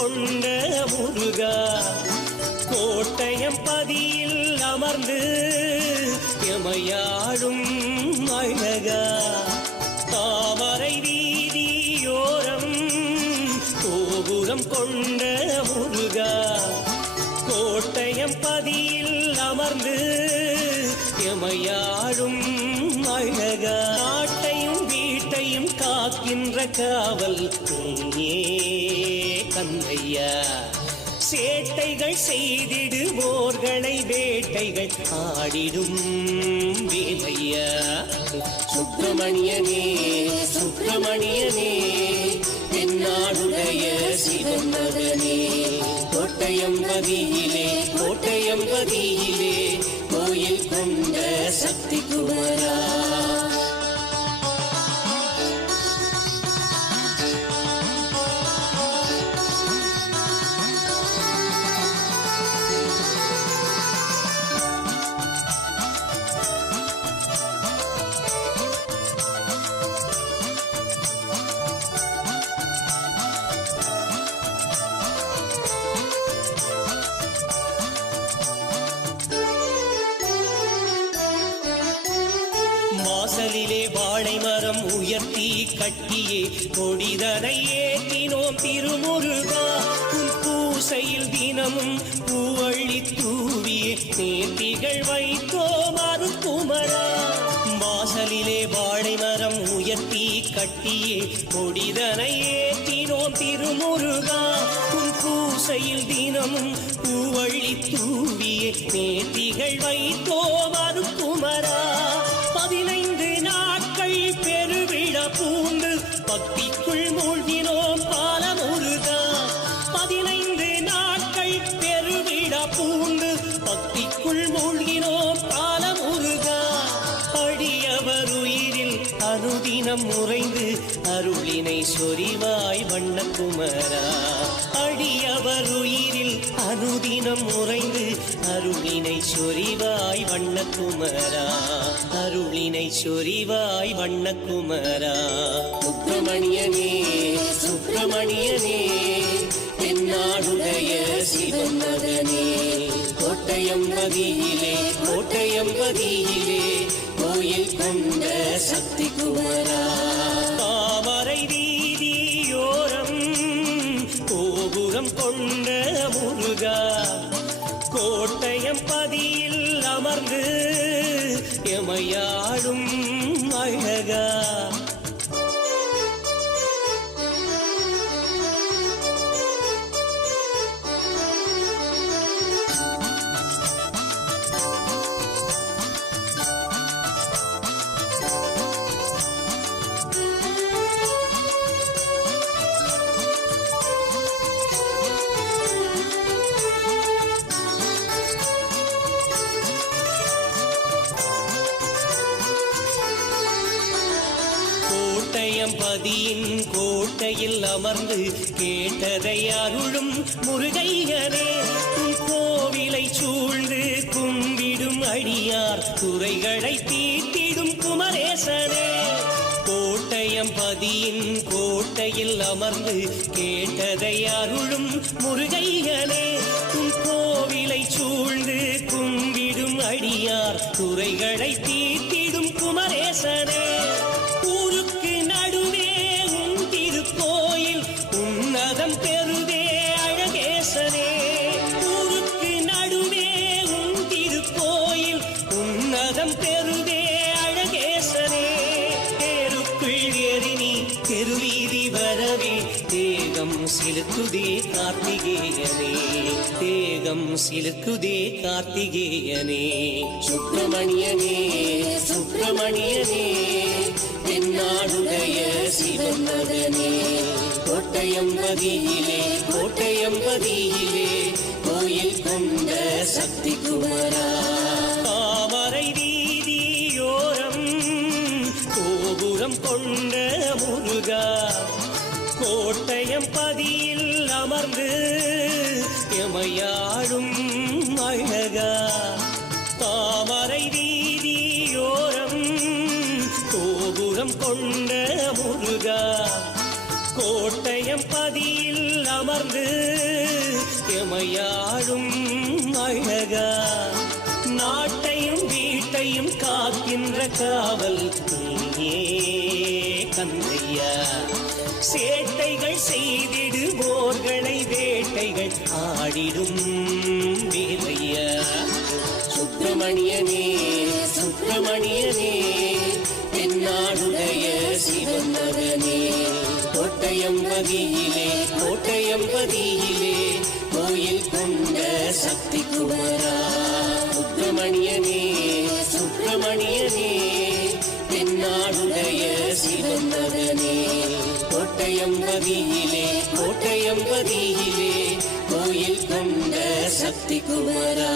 கொண்ட முருகா கோட்டயம் பதியில் அமர்ந்து எமையாடும் அழகா தாமரை வீதியோரம் கோபுரம் கொண்ட முருகா கோட்டயம் பதியில் அமர்ந்து எமையாடும் அழகா நாட்டையும் வீட்டையும் காக்கின்ற காவல் கந்தையா சேட்டைகள் செய்திடுவோர்களை வேட்டைகள் ஆடிடும் வேலையா சுப்பிரமணியனே சுப்பிரமணியனே தென்னாடுடைய சிவன் மகனே கோட்டையம்பதியிலே கோட்டையம்பதியிலே கோயில் கொண்ட சக்தி குமரா வாசலிலே வாழை மரம் உயர்த்தி கட்டியே கொடிதனை ஏற்றினோம் திருமுருகா உன் பூசையில் தினமும் பூவள்ளி தூவியே நேர்த்திகள் வைத்தோம் அருட்குமரா வாசலிலே வாழை மரம் உயர்த்தி கட்டியே கொடிதனை ஏற்றினோம் திருமுருகா உன் பூசையில் தினமும் பூவள்ளி தூவியே நேர்த்திகள் வைத்தோம் அருட்குமரா 15 நாட்கள் பெருவிழா பூண்டு பக்திக்குள் மூழ்கினோம் பாலமுருகா 15 நாட்கள் பெருவிழா பூண்டு பக்திக்குள் மூழ்கினோம் பாலமுருகா அடியவர் உயிரில் அனுதினம் உறைந்து அருளினை சொரிவாய் வண்ணக்குமரா அடியவர் உயிரில் அனுதினம் உறைந்து அருளினை சொரிவாய் வண்ணக்குமரா அருளினை சொரிவாய் வண்ணக்குமரா சுப்பிரமணியனே சுப்பிரமணியனே தென்னாடுடைய சிவன் மகனே கோட்டையம்பதியிலே கோட்டையம்பதியிலே கோயில் கொண்ட சக்தி குமரா தாமரை வீதியோரம் கோபுரம் கொண்ட முருகா கோட்டயம் பதியில் அமர்ந்து எமையாடும் அழகா பதியின் கோட்டையில் அமர்ந்து கேட்டதை அருளும் முருகையனே உன் கோவிலை சூழ்ந்து கும்பிடும் அடியார் குறைகளை தீர்த்திடும் குமரேசனே கோட்டயம் பதியின் கோட்டையில் அமர்ந்து கேட்டதை அருளும் முருகையனே உன் கோவிலை சூழ்ந்து கும்பிடும் அடியார் குறைகளை தீர்த்திடும் குமரேசனே ஊருக்கு நடுவே உன் திருக்கோயில் உன்னதம் பெறுதே அழகேசனே ஊருக்கு நடுவே உன் திருக்கோயில் உன்னதம் பெறுதே அழகேசனே தேருக்குள் எரினி தெருவீதி வரவே தேகம் சிலுக்குதே கார்த்திகேயனே தேகம் சிலுக்குதே கார்த்திகேயனே சுப்பிரமணியனே சுப்பிரமணியனே தென்னாடுடைய சிவன் மகனே கோட்டையம்பதியிலே கோட்டையம்பதியிலே கோயில் கொண்ட சக்தி குமரா தாமரை வீதியோரம் கோபுரம் கொண்ட முருகா கோட்டயம் பதியில் அமர்ந்து எமையாடும் அழகா தாமரை வீதியோரம் கோபுரம் கொண்ட முருகா கோட்டயம் பதியில் அமர்ந்து எமையாடும் அழகா நாட்டையும் வீட்டையும் காக்கின்ற காவல் நீயே கந்தையா சேட்டைகள் செய்திடுவோர்களை வேட்டைகள் ஆடிடும் வேலையா சுப்பிரமணியனே சுப்பிரமணியனே தென்னாடுடைய சிவன் மகனே கோட்டையம்பதியிலே கோயில் கொண்ட சக்தி குமரா சுப்பிரமணியனே சுப்பிரமணியனே தென்னாடுடைய சிவன் மகனே கோட்டையம்பதியிலே கோயில் கொண்ட சக்தி குமரா